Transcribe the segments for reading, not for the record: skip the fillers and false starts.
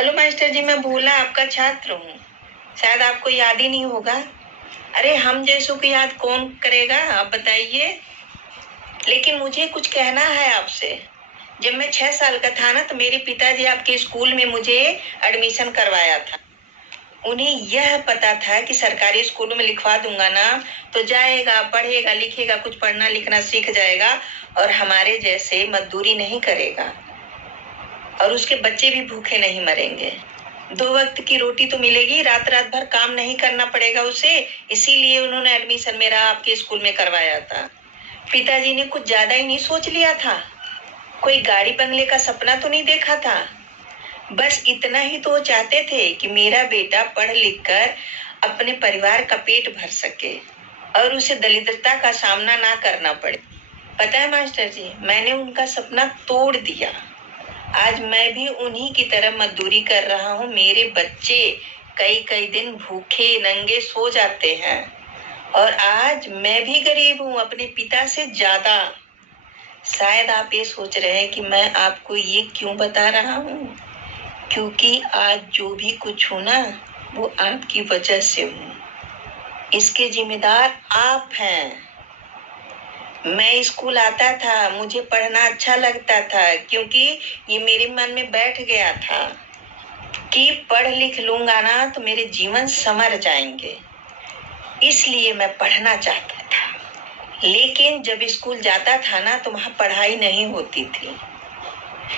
Hello master जी, मैं भोला आपका छात्र हूँ। शायद आपको याद ही नहीं होगा। अरे हम जैसों की याद कौन करेगा, आप बताइए। लेकिन मुझे कुछ कहना है आपसे। जब मैं 6 साल का था ना, तो मेरे पिताजी आपके स्कूल में मुझे एडमिशन करवाया था। उन्हें यह पता था कि सरकारी स्कूलों में लिखवा दूंगा ना, तो जाएगा, पढ़ेगा, लिखेगा, कुछ पढ़ना लिखना सीख जाएगा और हमारे जैसे मजदूरी नहीं करेगा और उसके बच्चे भी भूखे नहीं मरेंगे। 2 वक्त की रोटी तो मिलेगी, रात रात भर काम नहीं करना पड़ेगा उसे। इसीलिए उन्होंने एडमिशन मेरा आपके स्कूल में करवाया था। पिताजी ने कुछ ज्यादा ही नहीं सोच लिया था। कोई गाड़ी बंगले का सपना तो नहीं देखा था। बस इतना ही तो वो चाहते थे कि मेरा बेटा पढ़ लिख कर अपने परिवार का पेट भर सके और उसे दरिद्रता का सामना ना करना पड़े। पता है मास्टर जी, मैंने उनका सपना तोड़ दिया। आज मैं भी उन्हीं की तरह मजदूरी कर रहा हूँ। मेरे बच्चे कई कई दिन भूखे नंगे सो जाते हैं और आज मैं भी गरीब हूँ, अपने पिता से ज्यादा। शायद आप ये सोच रहे हैं कि मैं आपको ये क्यों बता रहा हूँ, क्योंकि आज जो भी कुछ हूँ ना, वो आपकी वजह से हूँ। इसके जिम्मेदार आप हैं। मैं स्कूल आता था, मुझे पढ़ना अच्छा लगता था, क्योंकि ये मेरे मन में बैठ गया था कि पढ़ लिख लूंगा ना तो मेरे जीवन संवर जाएंगे। इसलिए मैं पढ़ना चाहता था। लेकिन जब स्कूल जाता था ना, तो वहां पढ़ाई नहीं होती थी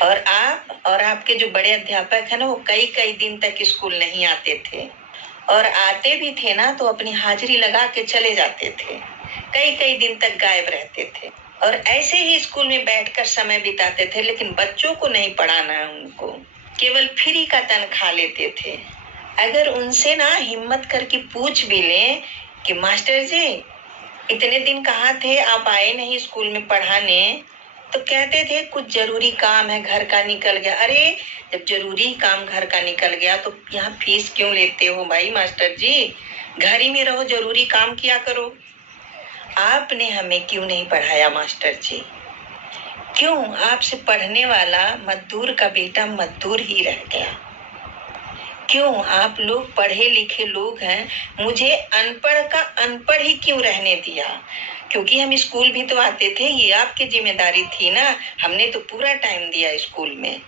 और आप और आपके जो बड़े अध्यापक है ना, वो कई कई दिन तक स्कूल नहीं आते थे और आते भी थे ना, तो अपनी हाजिरी लगा के चले जाते थे। कई कई दिन तक गायब रहते थे और ऐसे ही स्कूल में बैठकर समय बिताते थे। लेकिन बच्चों को नहीं पढ़ाना है उनको, केवल फ्री का तनख्वाह लेते थे। अगर उनसे ना हिम्मत करके पूछ भी लें कि मास्टर जी इतने दिन कहाँ थे, आप आए नहीं स्कूल में पढ़ाने, तो कहते थे कुछ जरूरी काम है, घर का निकल गया। अरे जब जरूरी काम घर का निकल गया तो यहाँ फीस क्यों लेते हो भाई मास्टर जी? घर ही में रहो, जरूरी काम किया करो। आपने हमें क्यों नहीं पढ़ाया मास्टर जी? क्यों आपसे पढ़ने वाला मजदूर का बेटा मजदूर ही रह गया? क्यों आप लोग पढ़े लिखे लोग हैं, मुझे अनपढ़ का अनपढ़ ही क्यों रहने दिया? क्योंकि हम स्कूल भी तो आते थे, ये आपकी जिम्मेदारी थी ना। हमने तो पूरा टाइम दिया स्कूल में।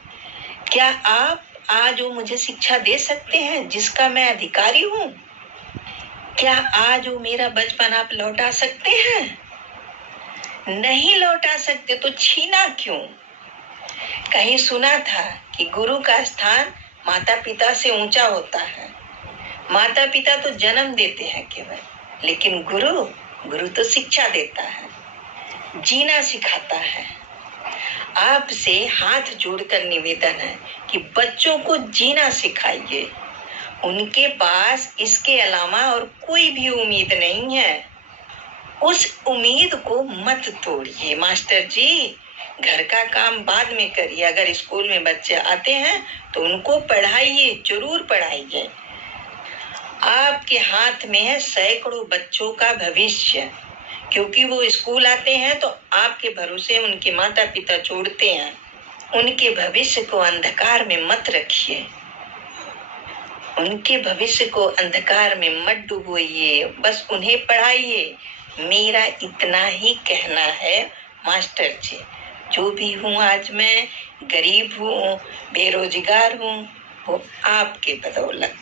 क्या आप आज वो मुझे शिक्षा दे सकते हैं जिसका मैं अधिकारी हूँ? क्या आज वो मेरा बचपन आप लौटा सकते हैं? नहीं लौटा सकते तो छीना क्यों? कहीं सुना था कि गुरु का स्थान माता पिता से ऊंचा होता है। माता पिता तो जन्म देते हैं केवल, लेकिन गुरु तो शिक्षा देता है, जीना सिखाता है। आपसे हाथ जोड़कर निवेदन है कि बच्चों को जीना सिखाइए। उनके पास इसके अलावा और कोई भी उम्मीद नहीं है। उस उम्मीद को मत तोड़िए मास्टर जी। घर का काम बाद में करिए। अगर स्कूल में बच्चे आते हैं तो उनको पढ़ाइए, जरूर पढ़ाइए। आपके हाथ में है सैकड़ों बच्चों का भविष्य, क्योंकि वो स्कूल आते हैं तो आपके भरोसे उनके माता पिता छोड़ते हैं। उनके भविष्य को अंधकार में मत रखिए, उनके भविष्य को अंधकार में मत डुबोइए, बस उन्हें पढ़ाइए। मेरा इतना ही कहना है मास्टर जी। जो भी हूँ आज मैं, गरीब हूँ, बेरोजगार हूँ, वो आपके बदौलत।